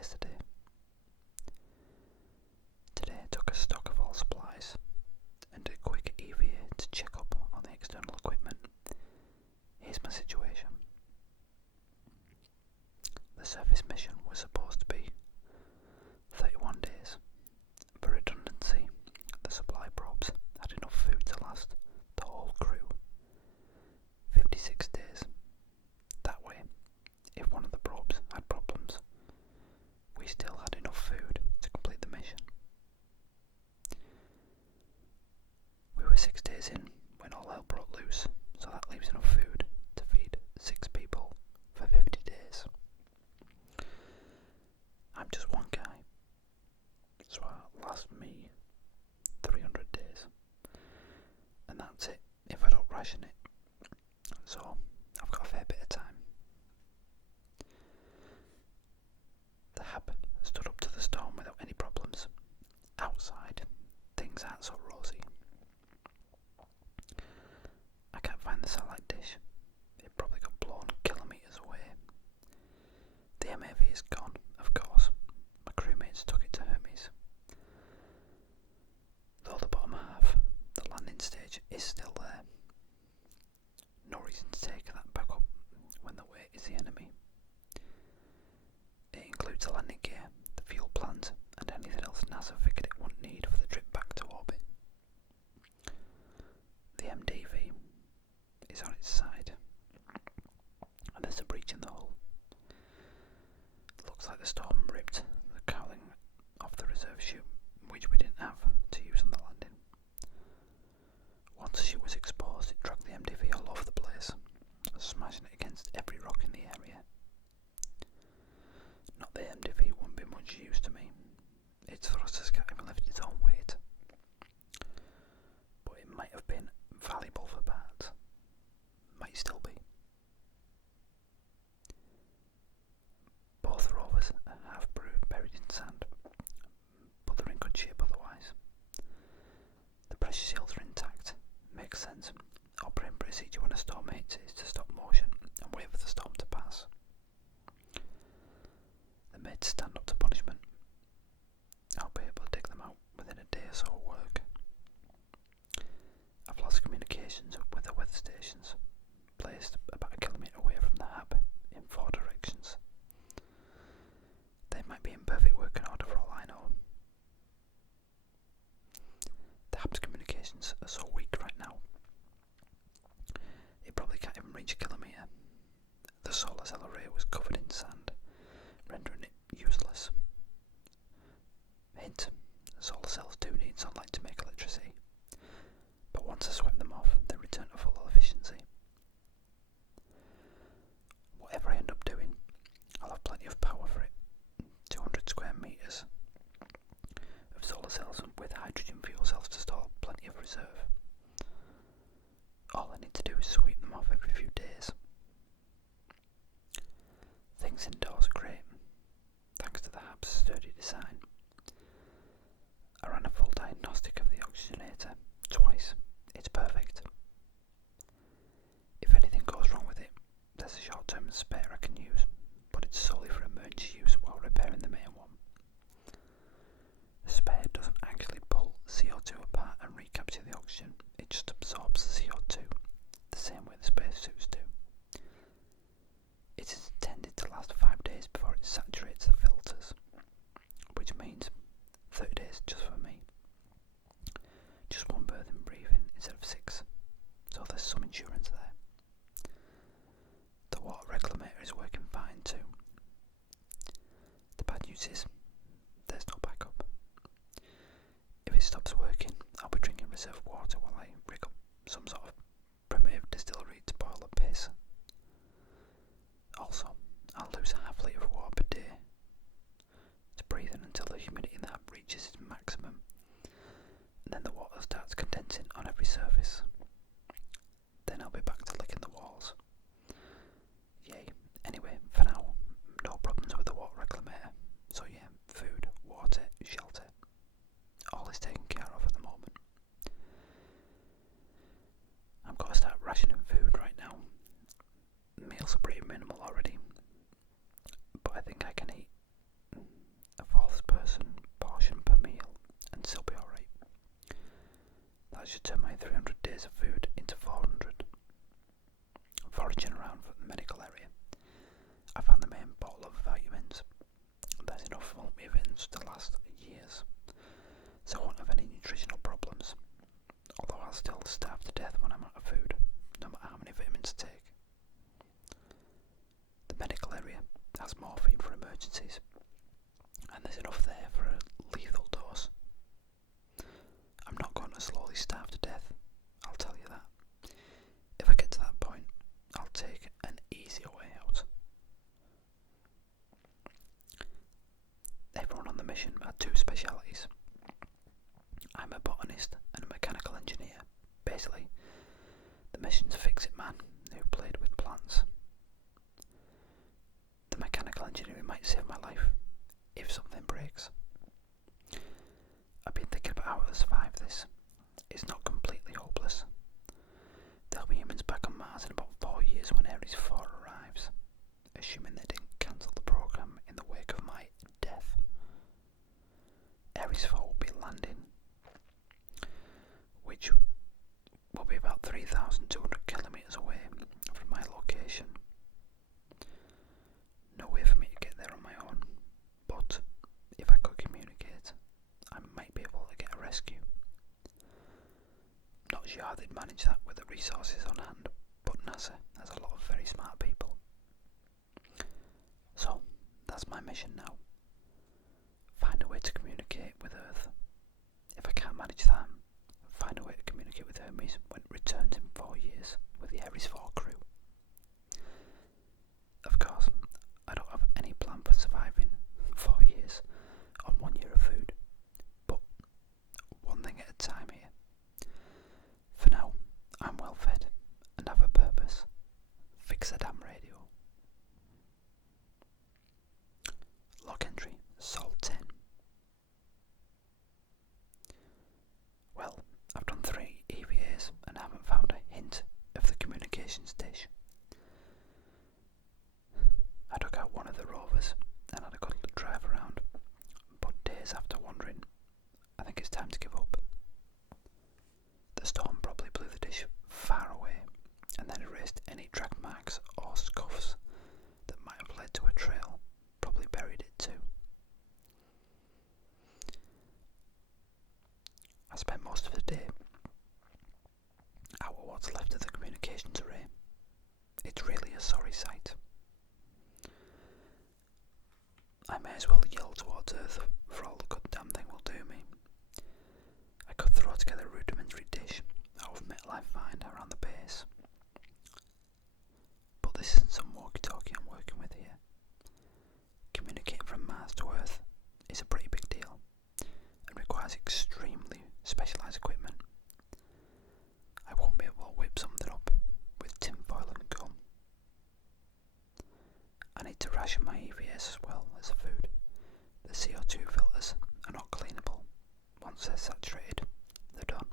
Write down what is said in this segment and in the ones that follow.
yesterday. Today I took a stock of all supplies and did a quick EVA to check up on the external equipment. Here's my situation. The surface mission was supposed to be 31 days. For redundancy, the supply probes had enough food to last the whole crew 56 days. That way, if one of the probes had problems, we still had enough food to complete the mission. We were 6 days in when all hell broke loose, so that leaves enough food to feed 6 people for 50 days. I'm just one guy, so it'll last me 300 days, and that's it if I don't ration it, so I've got a fair bit of time. The hub stood up to the storm without any problems. Outside, things aren't so rosy. I can't find the satellite dish. It probably got blown kilometres away. The MAV is gone, of course. My crewmates took it to Hermes. Though the bottom half, the landing stage, is still there. No reason to take that back up when the weight is the enemy. It includes the landing gear, the fuel plant, and anything else NASA figured it wouldn't need for the trip back to orbit. The MDV is on its side, and there's a breach in the hull. Looks like the storm ripped the cowling off the reserve chute, which we didn't have to use on the landing. Once the chute was exposed, it dragged the MDV all over the place, smashing it against every rock in the area. Not the MDV wouldn't be much use to me. Its thrusters can't even lift its own weight. But it might have been valuable for parts. Might still be. Both rovers are half buried in sand, but they're in good shape otherwise. The pressure shields are intact. Makes sense. Operating procedure when a storm hits is to stop motion and wait for the storm to pass. They're made to stand up to punishment. I'll be able to dig them out within a day or so of work. I've lost communications with the weather stations, placed about a kilometre away from the hub in 4 directions. They might be in perfect working order for all I know. The hub's communications are so weak right now, it probably can't even reach a kilometre. The solar cell array was covered in sand, rendering it useless. Hint, solar cells do need sunlight to make electricity, but once I swept them off, they return to full efficiency. Whatever I end up doing, I'll have plenty of power for it. 200 square metres of solar cells with hydrogen fuel cells to store plenty of reserve. All I need to do is sweep them off every few days. Things indoors are great, thanks to the hub's sturdy design. I ran a full diagnostic of the oxygenator twice. It's perfect. If anything goes wrong with it, there's a short-term spare I can use, but it's solely for emergency use while repairing the main one. The spare doesn't actually pull CO2 apart and recapture the oxygen, it just absorbs the CO2, the same way the spacesuits do. It is intended to last 5 days before it saturates the filters, which means 30 days just for me. Just one berth in breathing instead of 6, so there's some insurance there. The water reclamator is working fine too. The bad news is, there's no backup. If it stops working, I'll be drinking reserve water while I rig up some sort of primitive distillery to boil the piss. Also, I'll lose half a litre of water per day to breathe in until the humidity in the hub reaches its maximum, and then the water starts condensing on every surface. Then I'll be back to licking the walls. Yay. Anyway, for now, no problems with the water reclamator. So yeah, food, water, shelter, all is taken care of at the moment. I'm going to start rationing food right now. emergencies, and there's enough there for a lethal dose. I'm not going to slowly starve to death, I'll tell you that. If I get to that point, I'll take an easier way out. Everyone on the mission had two specialities. I'm a botanist and a mechanical engineer. Basically, the mission's fix-it man who played with plants. The mechanical engineering might save my life if something breaks. I've been thinking about how to survive this. It's not completely hopeless. There'll be humans back on Mars in about 4 years when Ares 4 arrives, assuming they didn't cancel the program in the wake of my death. Ares 4 will be landing, which will be about 3,200 kilometres away from my location. No way for me to get there on my own, but if I could communicate, I might be able to get a rescue. Not sure how they'd manage that with the resources on hand, but NASA has a lot of very smart people. So, that's my mission now. Find a way to communicate with Earth. If I can't manage that, find a way to communicate with Hermes when it returns in 4 years with the Ares 4 crew. Of course, I don't have any plan for surviving 4 years on 1 year of food, but one thing at a time here. For now, I'm well fed and have a purpose. Fix the damn radio. Log entry, Sol 10. Well, I've done 3 EVAs and haven't found a hint of the communications dish. I took out one of the rovers and had a good drive around, but days after wandering, I think it's time to give up. The storm probably blew the dish far away and then erased any track marks or scuffs that might have led to a trail, probably buried it too. I spent most of the day out of what's left of the communications array. It's really a sorry sight. I may as well yell towards Earth for all the good damn thing will do me. I could throw together a rudimentary dish out of metal I find around the base. But this isn't some walkie-talkie I'm working with here. Communicating from Mars to Earth is a pretty big deal and requires extremely specialised equipment. I won't be able to whip something up with tinfoil and gum. I need to ration my EVAs as well as food. The CO2 filters are not cleanable. Once they're saturated, they're done.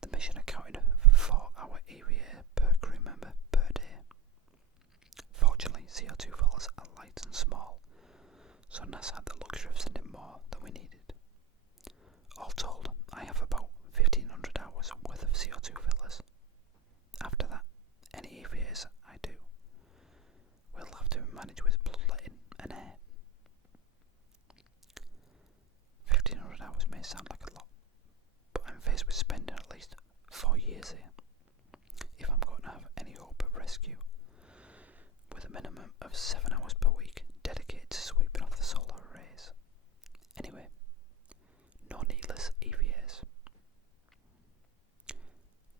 The mission accounted for 4-hour EVA per crew member per day. Fortunately, CO2 filters are light and small, so NASA had the luxury of sending more than we needed. All told, I have about 1,500 hours worth of CO2 filters. After that, any EVAs I do will have to manage with bloodletting and air. 1,500 hours may sound like a lot, but I'm faced with spending at least 4 years here if I'm going to have any hope of rescue, with a minimum of 7 hours per week dedicated to sweeping off the solar arrays. Anyway, no needless EVAs.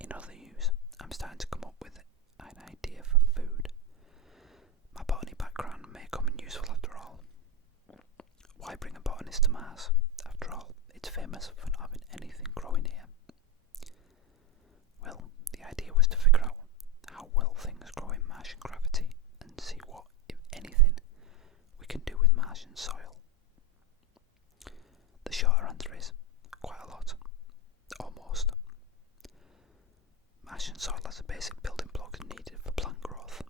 In other news, I'm starting to come up with an idea for food. My botany background may come in useful after all. Why bring a botanist to Mars? After all, it's famous for not having anything growing here. Well, the idea was to figure out how well things grow in Martian gravity and see what, if anything, we can do with Martian soil. The shorter answer is quite a lot. Almost. Martian soil has the basic building blocks needed for plant growth,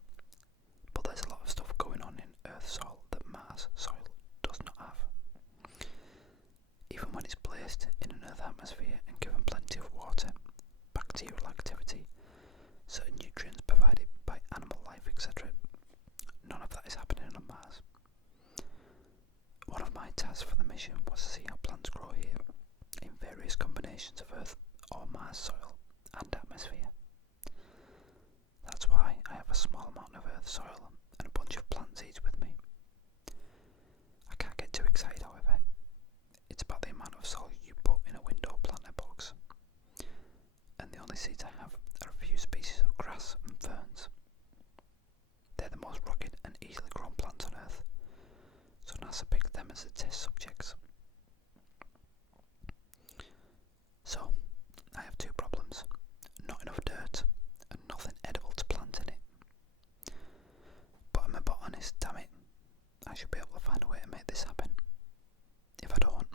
but there's a lot of stuff going on in Earth soil that Mars soil does not have. Even when it's placed in an Earth atmosphere and given plenty of water, bacterial activity, certain nutrients provided by animal life, etc., none of that is happening on Mars. One of my tasks for the mission was to see how plants grow here, in various combinations of Earth or Mars soil and atmosphere. That's why I have a small amount of Earth soil and a bunch of plant seeds as the test subjects. So, I have two problems: not enough dirt and nothing edible to plant in it. But I'm a botanist, damn it. I should be able to find a way to make this happen. If I don't,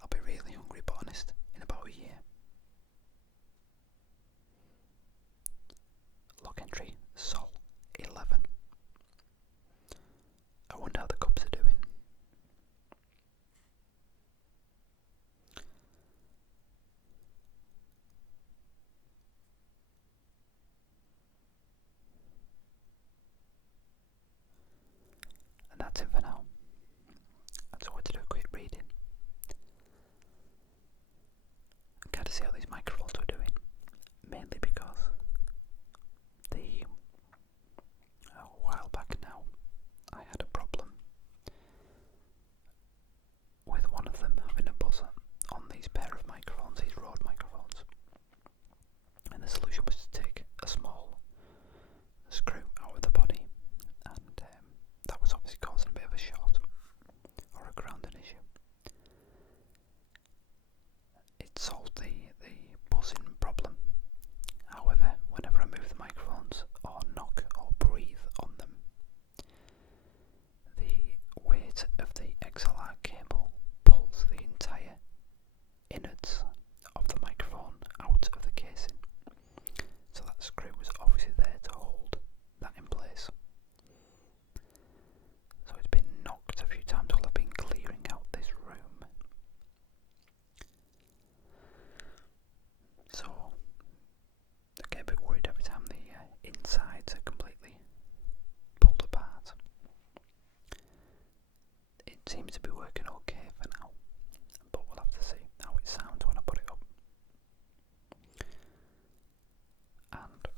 I'll be really hungry botanist in about a year. Log entry, Sol 11. I wonder how the cups are doing. And that's it for now. I just wanted to do a quick reading. I kind of see how these microphones were doing, mainly because a while back now, I had a problem with one of them having a buzzer on these pair of microphones, these Rode microphones. And the solution was to take a small screw out of the body, and that was obviously causing a bit of a short or a grounding issue. It solved the buzzing problem. However, whenever I move the microphones or knock or breathe on them, the weight of the XLR cable pulls the entire innards of the microphone out of the casing. So that screw was obviously there to hold that in place. So it's been knocked a few times while I've been clearing out this room. So I get a bit worried every time the insides are completely pulled apart. It seems to be working okay for now, but we'll have to see how it sounds when I put it up. And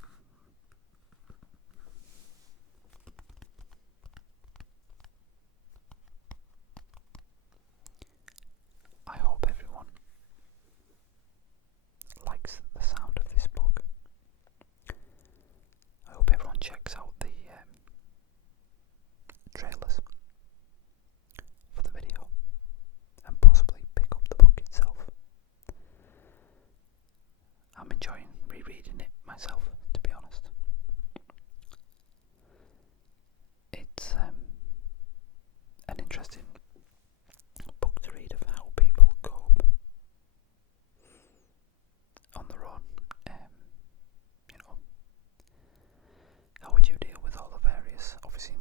I hope everyone likes the sound of this book. I hope everyone checks out the trailers for the video and possibly pick up the book itself. I'm enjoying rereading it myself, to be honest. It's an interesting book to read of how people cope on their own. How would you deal with all the various, obviously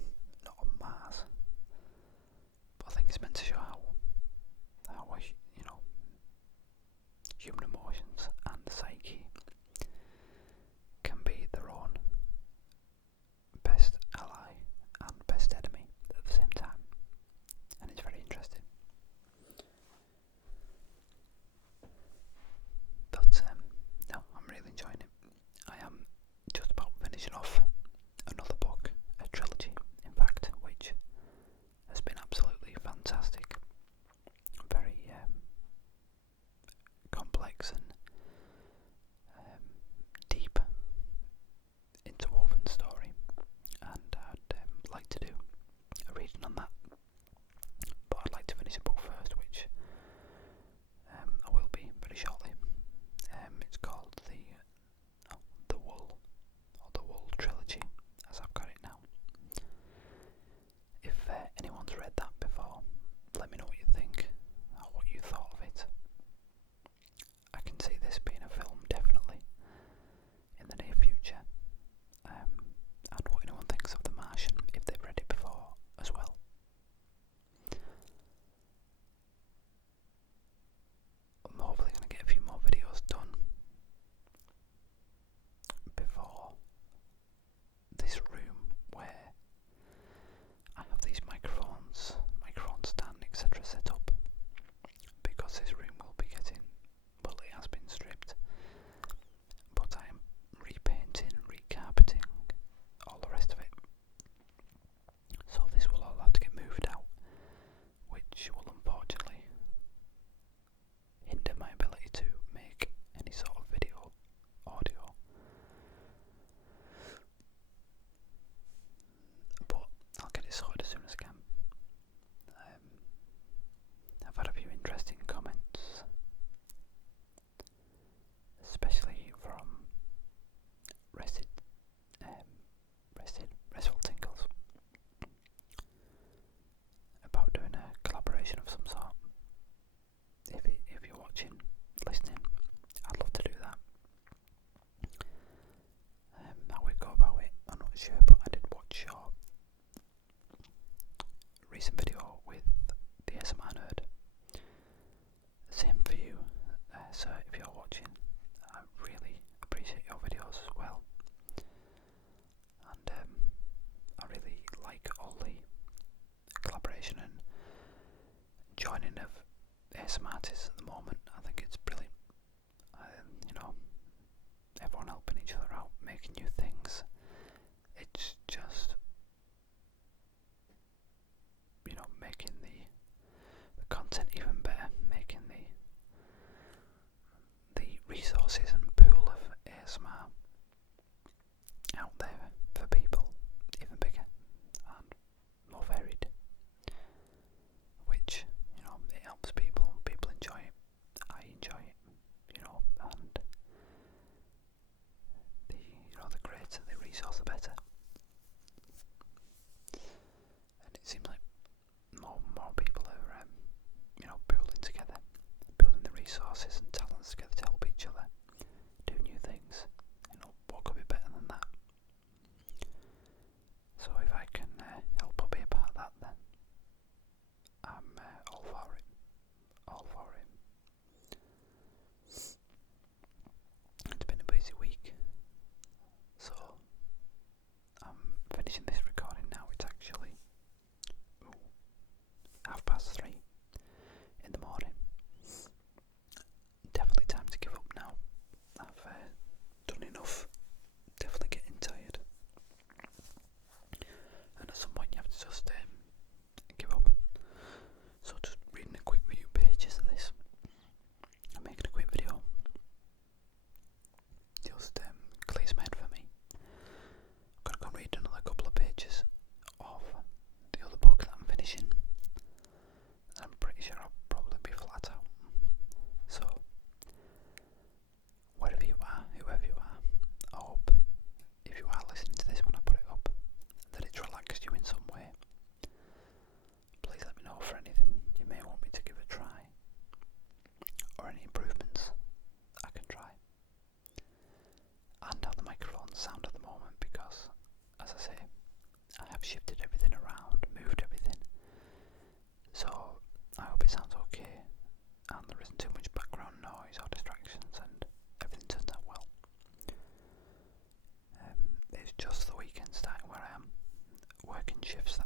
not on Mars, but I think it's meant to show how human emotions and psyche can be their own best ally and best enemy at the same time, and it's very interesting. But no, I'm really enjoying it. I am just about finishing off another book, a trilogy in fact, which has been absolutely fantastic. Very complex and deep interwoven story, and I'd like to do a reading on that, but I'd like to finish a book first, which I will be very shortly. It's called the Wool, or the Wool trilogy, as I've got it now. If anyone's read that before, let me know what you think, or what you thought of it. I can see this being a film, definitely, in the near future. And what anyone thinks of The Martian, if they've read it before as well. ASMR artists at the moment. I think it's brilliant. Everyone helping each other out, making new things. It's just, making the content even better, making the resources and pool of ASMR out there for people even bigger and more varied, which it helps people enjoy it, I enjoy it, and the greater the resource the better. And it seems like more people are pooling together, building the resources and talents together to help each other do new things. What could be better than that? So if I can help or be a part of that, then I'm all for it. All for it. It's been a busy week, so I'm finishing this recording now. It's actually 3:30 in the morning. Definitely time to give up now. I've done enough. Definitely getting tired. And at some point you have to just give up. So just reading a quick few pages of this. I'm making a quick video. Just clears my head for me. I'm going to go and read another couple of pages of the other book that I'm finishing. I'm pretty sure I'll probably be flat out. So, wherever you are, whoever you are, I hope, if you are listening to this when I put it up, that it's relaxed you in some way. Please let me know for anything you may want me to give a try, or any improvements I can try. And how the microphones sound at the moment, because, as I say, I have shifted everything around, moved everything. So, I hope it sounds okay, and there isn't too much background noise or distractions, and everything turns out well. It's just the weekend starting where I am working shifts